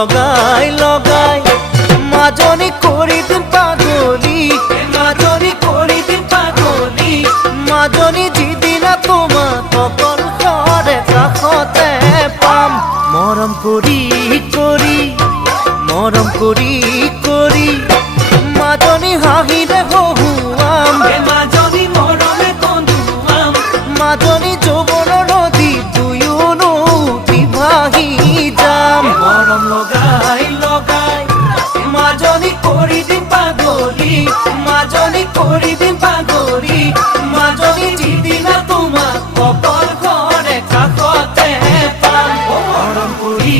লগাই লগাই মাজনী কৰি দিম পাগলী মাজনী কৰি দিম পাগলী মাজনী যিদিনা তোমাক অকল ঘৰে কাষতে পাম মৰম কৰি কৰি মৰম কৰি কৰি মাজনী হাঁহিৰে হহুৱাম মাজনী মৰমে কন্দুৱাম মাজনী যৌৱনৰ নদী দুয়োনো ভাহি যাম মৰম লগাই লগাই মাজনী কৰি দিম পাগলী মাজনী কৰি দিম পাগলী মাজনী যিদিনা তোমাক অকল ঘৰে কাষতে পাম মৰম কৰি